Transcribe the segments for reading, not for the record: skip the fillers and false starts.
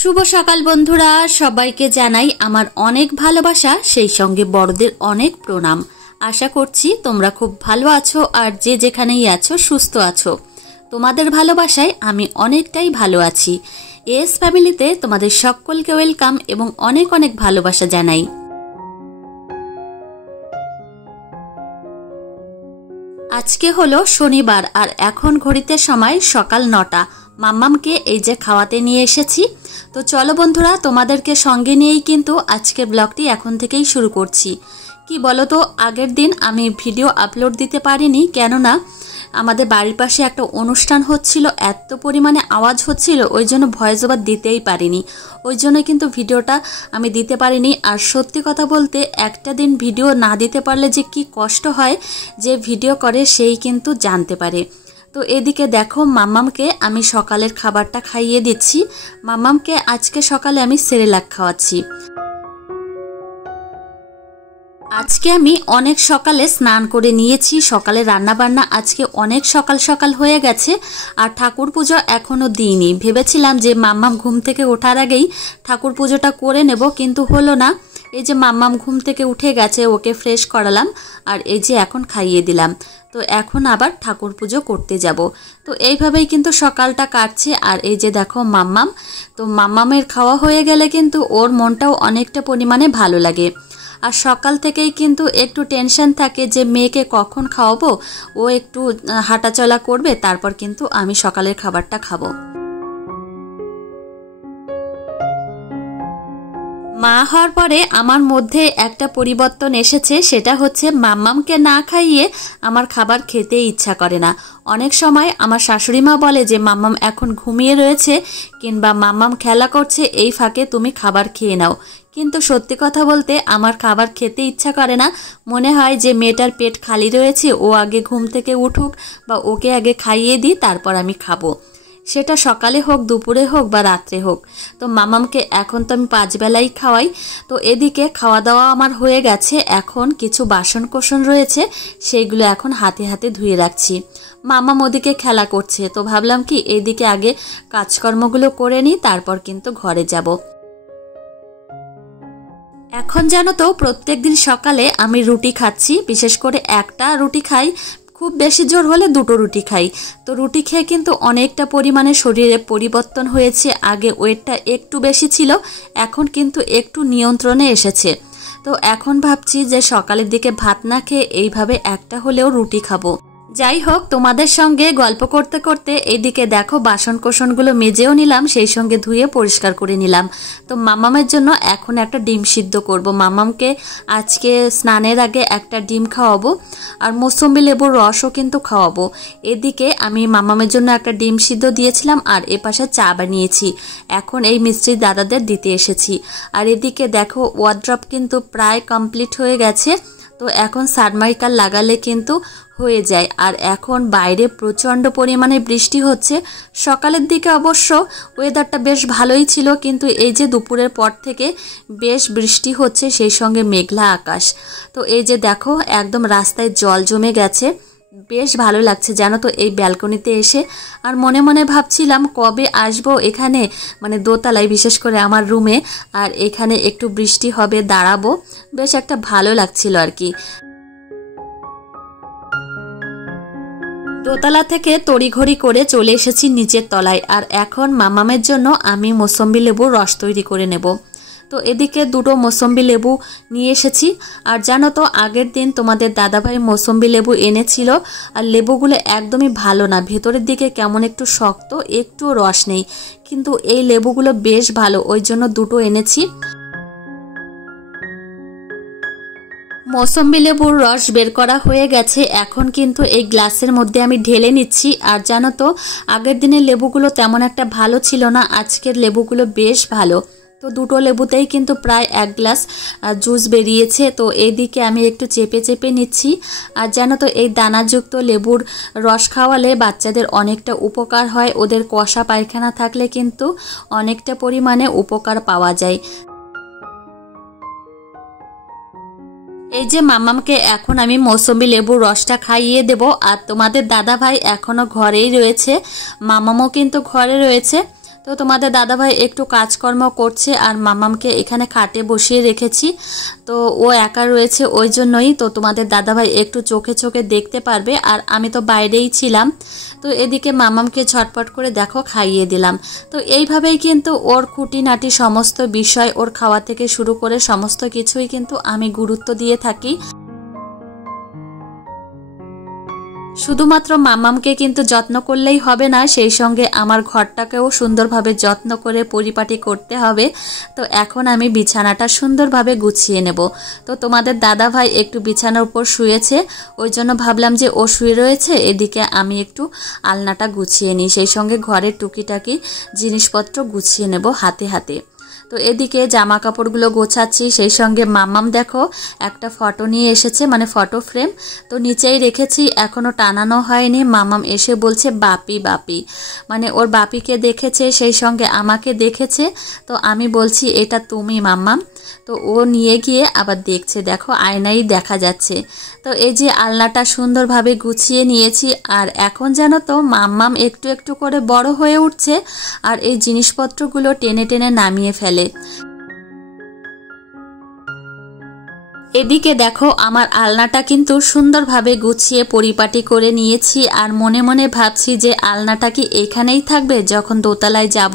শুভ সকাল বন্ধুরা, সবাইকে জানাই আমার অনেক ভালোবাসা, সেই সঙ্গে বড়দের অনেক প্রণাম। আশা করছি তোমরা খুব ভালো আছো আর যে যেখানেই আছো সুস্থ আছো। তোমাদের ভালোবাসায় আমি অনেকটাই ভালো আছি। এস ফ্যামিলিতে তোমাদের সকলকে ওয়েলকাম এবং অনেক অনেক ভালোবাসা জানাই। আজকে হলো শনিবার আর এখন ঘড়িতে সময় সকাল 9টা। মাম্মামকে এই যে খাওয়াতে নিয়ে এসেছি। তো চলো বন্ধুরা, তোমাদেরকে সঙ্গে নিয়েই কিন্তু আজকের ব্লগটি এখন থেকেই শুরু করছি। কি বলো তো, আগের দিন আমি ভিডিও আপলোড দিতে পারিনি, কেননা আমাদের বাড়ির পাশে একটা অনুষ্ঠান হচ্ছিল, এত পরিমাণে আওয়াজ হচ্ছিল, ওই জন্য ভয়েস ওভার দিতেই পারিনি। ওই জন্য কিন্তু ভিডিওটা আমি দিতে পারিনি। আর সত্যি কথা বলতে, একটা দিন ভিডিও না দিতে পারলে যে কি কষ্ট হয়, যে ভিডিও করে সেই কিন্তু জানতে পারে। তো এদিকে দেখো, মাম্মামকে আমি সকালের খাবারটা খাইয়ে দিচ্ছি। মাম্মামকে আজকে সকালে আমি সেরেলাক খাওয়াচ্ছি। আজকে আমি অনেক সকালে স্নান করে নিয়েছি। সকালে রান্নাবান্না আজকে অনেক সকাল সকাল হয়ে গেছে। আর ঠাকুর পুজো এখনও দিইনি। ভেবেছিলাম যে মাম্মাম ঘুম থেকে ওঠার আগেই ঠাকুর পুজোটা করে নেব, কিন্তু হলো না। এই যে মাম্মাম ঘুম থেকে উঠে গেছে, ওকে ফ্রেশ করালাম আর এই যে এখন খাইয়ে দিলাম। তো এখন আবার ঠাকুর পুজো করতে যাব। তো এইভাবেই কিন্তু সকালটা কাটছে। আর এই যে দেখো মাম্মাম, তো মাম্মামের খাওয়া হয়ে গেলে কিন্তু ওর মনটাও অনেকটা পরিমাণে ভালো লাগে। আর সকাল থেকেই কিন্তু একটু টেনশন থাকে যে মেয়েকে কখন খাওয়াবো, ও একটু হাঁটাচলা করবে, তারপর কিন্তু আমি সকালের খাবারটা খাবো। মা হওয়ার পরে আমার মধ্যে একটা পরিবর্তন এসেছে, সেটা হচ্ছে মাম্মামকে না খাইয়ে আমার খাবার খেতে ইচ্ছা করে না। অনেক সময় আমার শাশুড়ি মা বলে যে মাম্মাম এখন ঘুমিয়ে রয়েছে কিংবা মাম্মাম খেলা করছে, এই ফাঁকে তুমি খাবার খেয়ে নাও। কিন্তু সত্যি কথা বলতে আমার খাবার খেতে ইচ্ছা করে না। মনে হয় যে মেয়েটার পেট খালি রয়েছে, ও আগে ঘুম থেকে উঠুক বা ওকে আগে খাইয়ে দিই, তারপর আমি খাবো। সেটা সকালে হোক, দুপুরে হোক বা রাত্রে হোক। তো মামামকে এখন তো আমি 5 বেলাই খাওয়াই। তো এদিকে খাওয়া দাওয়া আমার হয়ে গেছে। এখন কিছু বাসন কোসন রয়েছে, সেইগুলো এখন হাতে হাতে ধুয়ে রাখছি। মামাম ওদিকে খেলা করছে, তো ভাবলাম কি এইদিকে আগে কাজকর্মগুলো করে নিই, তারপর কিন্তু ঘরে যাব। এখন জানো তো, প্রত্যেক দিন সকালে আমি রুটি খাচ্ছি। বিশেষ করে একটা রুটি খাই, খুব বেশি জোর হলে 2টো রুটি খাই। তো রুটি খেয়ে কিন্তু অনেকটা পরিমাণে শরীরে পরিবর্তন হয়েছে। আগে ওয়েটটা একটু বেশি ছিল, এখন কিন্তু একটু নিয়ন্ত্রণে এসেছে। তো এখন ভাবছি যে সকালের দিকে ভাত না খেয়ে এইভাবে একটা হলেও রুটি খাবো। যাই হোক, তোমাদের সঙ্গে গল্প করতে করতে এইদিকে দেখো বাসন কোসনগুলো মেজেও নিলাম, সেই সঙ্গে ধুয়ে পরিষ্কার করে নিলাম। তো মামামের জন্য এখন একটা ডিম সিদ্ধ করব। মামামকে আজকে স্নানের আগে একটা ডিম খাওয়াবো আর মৌসুমী লেবুর রসও কিন্তু খাওয়াবো। এদিকে আমি মামামের জন্য একটা ডিম সিদ্ধ দিয়েছিলাম আর এপাশে চা বানিয়েছি। এখন এই মিস্ত্রির দাদাদের দিতে এসেছি। আর এদিকে দেখো ওয়ার্ড্রপ কিন্তু প্রায় কমপ্লিট হয়ে গেছে। তো এখন সানমাইকার লাগালে কিন্তু হয়ে যায়। আর এখন বাইরে প্রচণ্ড পরিমাণে বৃষ্টি হচ্ছে। সকালের দিকে অবশ্য ওয়েদারটা বেশ ভালোই ছিল, কিন্তু এই যে দুপুরের পর থেকে বেশ বৃষ্টি হচ্ছে, সেই সঙ্গে মেঘলা আকাশ। তো এই যে দেখো একদম রাস্তায় জল জমে গেছে। বেশ ভালো লাগছে জানো তো এই ব্যালকনিতে এসে। আর মনে মনে ভাবছিলাম কবে আসবো এখানে, মানে দোতলায়, বিশেষ করে আমার রুমে, আর এখানে একটু বৃষ্টি হবে, দাঁড়াবো। বেশ একটা ভালো লাগছিল আর কি। দোতলা থেকে তড়িঘড়ি করে চলে এসেছি নিচের তলায়। আর এখন মামামের জন্য আমি মৌসুমী লেবুর রস তৈরি করে নেব। তো এদিকে 2টো মৌসুমী লেবু নিয়ে এসেছি। আর জানো তো, আগের দিন তোমাদের দাদাভাই মৌসুমী লেবু এনেছিল, আর লেবুগুলো একদমই ভালো না, ভেতরের দিকে কেমন একটু শক্ত, একটু রস নেই। কিন্তু এই লেবুগুলো বেশ ভালো, ওই জন্য 2টো এনেছি। মৌসুমী লেবুর রস বের করা হয়ে গেছে। এখন কিন্তু এই গ্লাসের মধ্যে আমি ঢেলে নিচ্ছি। আর জানো তো, আগের দিনের লেবুগুলো তেমন একটা ভালো ছিল না, আজকের লেবুগুলো বেশ ভালো। তো 2টো লেবুতেই কিন্তু প্রায় 1 গ্লাস জুস বেরিয়েছে। তো এইদিকে আমি একটু চেপে চেপে নিচ্ছি। আর জানো তো, এই দানাযুক্ত লেবুর রস খাওয়ালে বাচ্চাদের অনেকটা উপকার হয়। ওদের কষা পায়খানা থাকলে কিন্তু অনেকটা পরিমাণে উপকার পাওয়া যায়। এই যে মামামকে এখন আমি মৌসুমী লেবুর রসটা খাইয়ে দেব। আর তোমাদের দাদা ভাই এখনো ঘরেই রয়েছে, মামামও কিন্তু ঘরে রয়েছে। তো তোমাদের দাদাভাই একটু কাজকর্ম করছে আর মামামকে এখানে খাটে বসিয়ে রেখেছি। তো ও একা রয়েছে ওই জন্যই তো তোমাদের দাদাভাই একটু চোখে চোখে দেখতে পারবে, আর আমি তো বাইরেই ছিলাম। তো এদিকে মামামকে ঝটপট করে দেখো খাইয়ে দিলাম। তো এইভাবেই কিন্তু ওর খুঁটিনাটি সমস্ত বিষয়, ওর খাওয়া থেকে শুরু করে সমস্ত কিছুই কিন্তু আমি গুরুত্ব দিয়ে থাকি। শুধুমাত্র মামামকে কিন্তু যত্ন করলেই হবে না, সেই সঙ্গে আমার ঘরটাকেও সুন্দরভাবে যত্ন করে পরিপাটি করতে হবে। তো এখন আমি বিছানাটা সুন্দরভাবে গুছিয়ে নেব। তো তোমাদের দাদা ভাই একটু বিছানার উপর শুয়েছে, ওই জন্য ভাবলাম যে ও শুয়ে রয়েছে, এদিকে আমি একটু আলনাটা গুছিয়ে নিই, সেই সঙ্গে ঘরের টুকিটাকি জিনিসপত্র গুছিয়ে নেব হাতে হাতে। তো এদিকে জামা কাপড়গুলো গোছাচ্ছি, সেই সঙ্গে মামাম দেখো একটা ফটো নিয়ে এসেছে, মানে ফটো ফ্রেম। তো নিচেই রেখেছি, এখনো টানানো হয়নি। মামাম এসে বলছে বাপি বাপি, মানে ওর বাপিকে দেখেছে, সেই সঙ্গে আমাকে দেখেছে। তো আমি বলছি এটা তুমি মামাম। তো ও নিয়ে গিয়ে আবার দেখছে, দেখো আয়নাই দেখা যাচ্ছে। তো এই যে আলনাটা সুন্দরভাবে গুছিয়ে নিয়েছি, আর এখন জানো তো মাম্মাম একটু একটু করে বড় হয়ে উঠছে, আর এই জিনিসপত্রগুলো টেনে টেনে নামিয়ে ফেলে। এদিকে দেখো আমার আলনাটা কিন্তু সুন্দরভাবে গুছিয়ে পরিপাটি করে নিয়েছি, আর মনে মনে ভাবছি যে আলনাটা কি এখানেই থাকবে যখন দোতলায় যাব,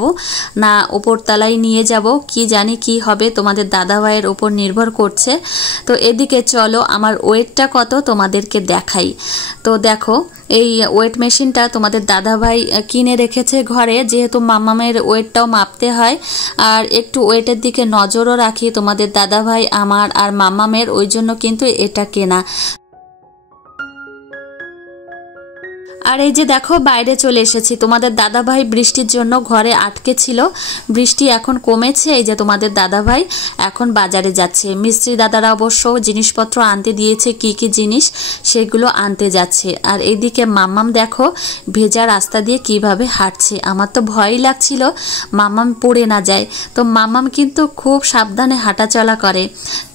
না ওপরতলায় নিয়ে যাব, কি জানি কি হবে, তোমাদের দাদাভাইয়ের ওপর নির্ভর করছে। তো এদিকে চলো আমার ওয়েটটা কত তোমাদেরকে দেখাই। তো দেখো এই ওয়েট মেশিনটা তোমাদের দাদাভাই কিনে রেখেছে ঘরে, যেহেতু মামামের ওয়েটটাও মাপতে হয়, আর একটু ওয়েটের দিকে নজরও রাখি তোমাদের দাদাভাই আমার আর মামামের, ওই জন্য কিন্তু এটা কেনা। আর এই যে দেখো বাইরে চলে এসেছি, তোমাদের দাদাভাই বৃষ্টির জন্য ঘরে আটকে ছিল, বৃষ্টি এখন কমেছে। এই যে তোমাদের দাদাভাই এখন বাজারে যাচ্ছে, মিস্ত্রি দাদারা অবশ্য জিনিসপত্র আনতে দিয়েছে, কি কি জিনিস সেগুলো আনতে যাচ্ছে। আর এইদিকে মাম্মাম দেখো ভেজা রাস্তা দিয়ে কিভাবে হাঁটছে, আমার তো ভয়ই লাগছিল মাম্মাম পড়ে না যায়। তো মাম্মাম কিন্তু খুব সাবধানে হাঁটাচলা করে।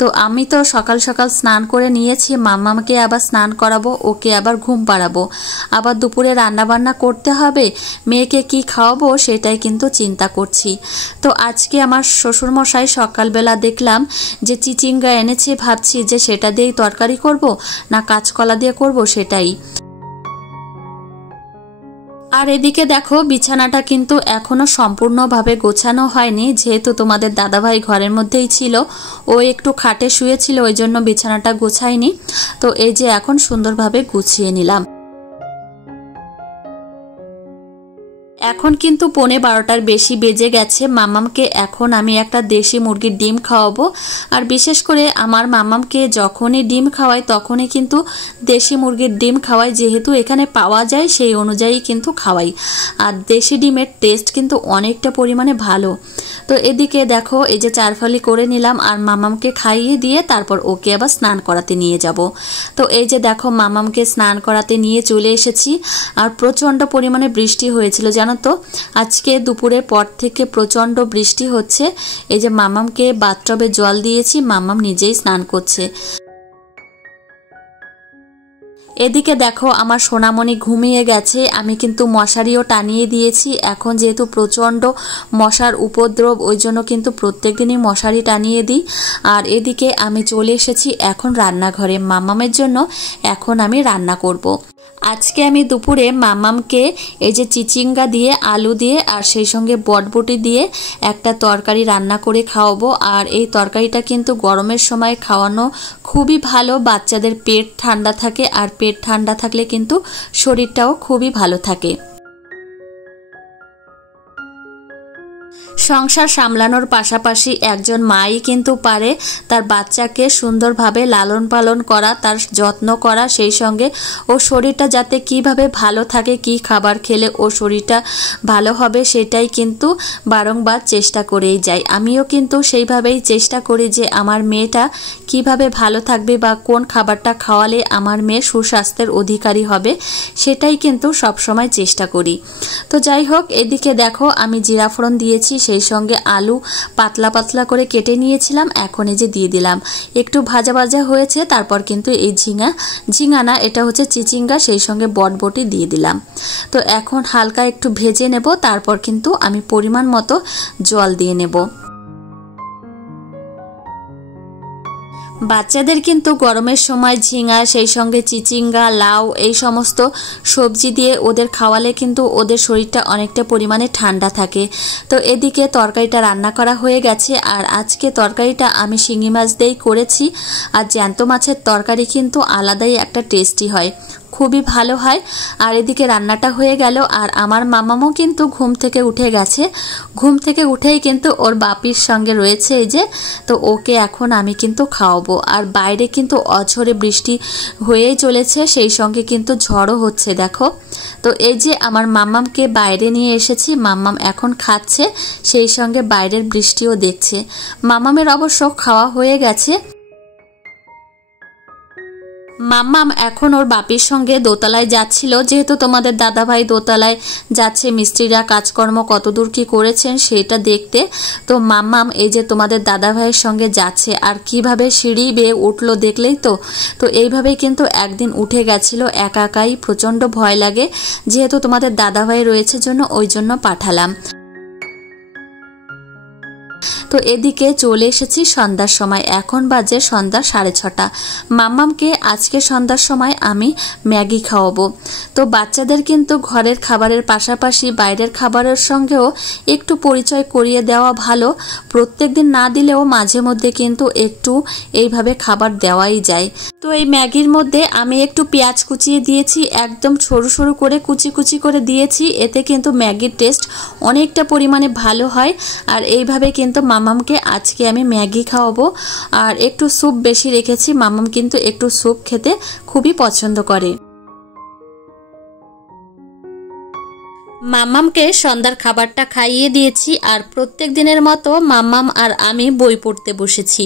তো আমি তো সকাল সকাল স্নান করে নিয়েছি, মাম্মামকে আবার স্নান করাবো, ওকে আবার ঘুম পাড়াবো, আবার দুপুরে রান্না বান্না করতে হবে, মেয়েকে কি খাওয়াবো সেটাই কিন্তু চিন্তা করছি। তো আজকে আমার শ্বশুরমশাই সকালবেলা দেখলাম যে চিচিঙ্গা এনেছে, ভাবছি যে সেটা দিয়েই তরকারি করব না কাঁচকলা দিয়ে করব সেটাই। আর এদিকে দেখো বিছানাটা কিন্তু এখনো সম্পূর্ণভাবে গোছানো হয়নি, যেহেতু তোমাদের দাদাভাই ঘরের মধ্যেই ছিল, ও একটু খাটে শুয়েছিল, ওই জন্য বিছানাটা গোছায়নি। তো এই যে এখন সুন্দরভাবে গুছিয়ে নিলাম। এখন কিন্তু 11:15 বেশি বেজে গেছে। মামামকে এখন আমি একটা দেশি মুরগির ডিম খাওয়াবো, আর বিশেষ করে আমার মামামকে যখনই ডিম খাওয়াই তখনই কিন্তু দেশি মুরগির ডিম খাওয়াই, যেহেতু এখানে পাওয়া যায় সেই অনুযায়ী কিন্তু খাওয়াই, আর দেশি ডিমের টেস্ট কিন্তু অনেকটা পরিমাণে ভালো। তো এদিকে দেখো এই যে চারফালি করে নিলাম, আর মামামকে খাইয়ে দিয়ে তারপর ওকে আবার স্নান করাতে নিয়ে যাব। তো এই যে দেখো মামামকে স্নান করাতে নিয়ে চলে এসেছি, আর প্রচণ্ড পরিমাণে বৃষ্টি হয়েছিল জানো তো, আজকে দুপুরের পর থেকে প্রচণ্ড বৃষ্টি হচ্ছে। এই যে মামামকে বাথটবে জল দিয়েছি, মামাম নিজেই স্নান করছে। এদিকে দেখো আমার সোনামণি ঘুমিয়ে গেছে, আমি কিন্তু মশারিও টানিয়ে দিয়েছি। এখন যেহেতু প্রচণ্ড মশার উপদ্রব, ওই জন্য কিন্তু প্রত্যেকদিনই মশারি টানিয়ে দিই। আর এদিকে আমি চলে এসেছি এখন রান্নাঘরে, মামামের জন্য এখন আমি রান্না করব। আজকে আমি দুপুরে মামামকে এই যে চিচিঙ্গা দিয়ে, আলু দিয়ে, আর সেই সঙ্গে বটবটি দিয়ে একটা তরকারি রান্না করে খাওয়াবো। আর এই তরকারিটা কিন্তু গরমের সময় খাওয়ানো খুবই ভালো, বাচ্চাদের পেট ঠান্ডা থাকে, আর পেট ঠান্ডা থাকলে কিন্তু শরীরটাও খুবই ভালো থাকে। সংসার সামলানোর পাশাপাশি একজন মাই কিন্তু পারে তার বাচ্চাকে সুন্দরভাবে লালন পালন করা, তার যত্ন করা, সেই সঙ্গে ও শরীরটা যাতে কিভাবে ভালো থাকে, কি খাবার খেলে ও শরীরটা ভালো হবে সেটাই কিন্তু বারংবার চেষ্টা করেই যায়। আমিও কিন্তু সেইভাবেই চেষ্টা করি যে আমার মেয়েটা কিভাবে ভালো থাকবে বা কোন খাবারটা খাওয়ালে আমার মেয়ে সুস্বাস্থ্যের অধিকারী হবে, সেটাই কিন্তু সবসময় চেষ্টা করি। তো যাই হোক, এদিকে দেখো আমি জিরা ফোড়ন দিয়েছি, সেই সেই সঙ্গে আলু পাতলা পাতলা করে কেটে নিয়েছিলাম, এখন এই যে দিয়ে দিলাম। একটু ভাজা ভাজা হয়েছে, তারপর কিন্তু এই ঝিঙা না, এটা হচ্ছে চিচিঙ্গা, সেই সঙ্গে বটবটি দিয়ে দিলাম। তো এখন হালকা একটু ভেজে নেব, তারপর কিন্তু আমি পরিমাণ মতো জল দিয়ে নেব। বাচ্চাদের কিন্তু গরমের সময় ঝিঙা, সেই সঙ্গে চিচিঙ্গা, লাউ এই সমস্ত সবজি দিয়ে ওদের খাওয়ালে কিন্তু ওদের শরীরটা অনেকটা পরিমাণে ঠান্ডা থাকে। তো এদিকে তরকারিটা রান্না করা হয়ে গেছে, আর আজকে তরকারিটা আমি শিঙি মাছ দিয়েই করেছি। আর জ্যান্ত মাছের তরকারি কিন্তু আলাদাই একটা টেস্টি হয়, খুবই ভালো হয়। আর এদিকে রান্নাটা হয়ে গেল, আর আমার মামামও কিন্তু ঘুম থেকে উঠে গেছে। ঘুম থেকে উঠেই কিন্তু ওর বাপির সঙ্গে রয়েছে এই যে, তো ওকে এখন আমি কিন্তু খাওয়াবো। আর বাইরে কিন্তু অঝরে বৃষ্টি হয়েই চলেছে, সেই সঙ্গে কিন্তু ঝড়ও হচ্ছে দেখো। তো এই যে আমার মামামকে বাইরে নিয়ে এসেছি, মামাম এখন খাচ্ছে, সেই সঙ্গে বাইরের বৃষ্টিও দেখছে। মামামের অবশ্য খাওয়া হয়ে গেছে। মাম্মাম এখন ওর বাপির সঙ্গে দোতলায় যাচ্ছিল, যেহেতু তোমাদের দাদাভাই দোতলায় যাচ্ছে মিস্ত্রিরা কাজকর্ম কতদূর কি করেছেন সেটা দেখতে। তো মাম্মাম এই যে তোমাদের দাদাভাইয়ের সঙ্গে যাচ্ছে, আর কিভাবে সিঁড়ি বেয়ে উঠলো দেখলেই তো। তো এইভাবেই কিন্তু একদিন উঠে গেছিল একা একাই, প্রচণ্ড ভয় লাগে, যেহেতু তোমাদের দাদাভাই রয়েছে জন্য ওই জন্য পাঠালাম। তো এদিকে চলে এসেছি সন্ধ্যার সময়, এখন বাজে সন্ধ্যা 6:30। মাম্মামকে আজকে সন্ধ্যার সময় আমি ম্যাগি খাওয়াবো। তো বাচ্চাদের কিন্তু ঘরের খাবারের পাশাপাশি বাইরের খাবারের সঙ্গেও একটু পরিচয় করিয়ে দেওয়া ভালো। প্রত্যেক দিন না দিলেও মাঝে মধ্যে কিন্তু একটু এইভাবে খাবার দেওয়াই যায়। তো এই ম্যাগির মধ্যে আমি একটু পেঁয়াজ কুচিয়ে দিয়েছি, একদম সরু সরু করে কুচি কুচি করে দিয়েছি, এতে কিন্তু ম্যাগির টেস্ট অনেকটা পরিমাণে ভালো হয়। আর এইভাবে কিন্তু মামামকে আজকে আমি ম্যাগি খাওয়াবো। আর একটু স্যুপ বেশি রেখেছি, মামাম কিন্তু একটু স্যুপ খেতে খুবই পছন্দ করে। মাম্মামকে সন্ধ্যার খাবারটা খাইয়ে দিয়েছি, আর প্রত্যেক দিনের মতো মাম্মাম আর আমি বই পড়তে বসেছি।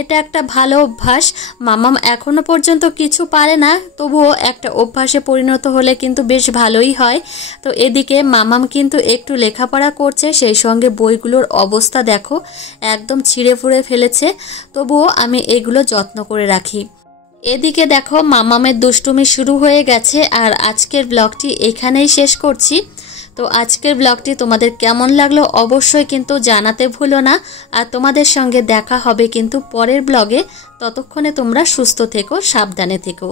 এটা একটা ভালো অভ্যাস। মাম্মাম এখনো পর্যন্ত কিছু পারে না, তবুও একটা অভ্যাসে পরিণত হলে কিন্তু বেশ ভালোই হয়। তো এদিকে মাম্মাম কিন্তু একটু লেখাপড়া করছে, সেই সঙ্গে বইগুলোর অবস্থা দেখো, একদম ছিঁড়ে ফুঁড়ে ফেলেছে, তবুও আমি এগুলো যত্ন করে রাখি। এদিকে দেখো মাম্মামের দুষ্টুমি শুরু হয়ে গেছে। আর আজকের ব্লগটি এখানেই শেষ করছি। তো আজকের ব্লগটি তোমাদের কেমন লাগলো অবশ্যই কিন্তু জানাতে ভুলো না। আর তোমাদের সঙ্গে দেখা হবে কিন্তু পরের ব্লগে। ততক্ষণে তোমরা সুস্থ থেকো, সাবধানে থেকো।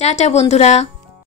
টাটা বন্ধুরা।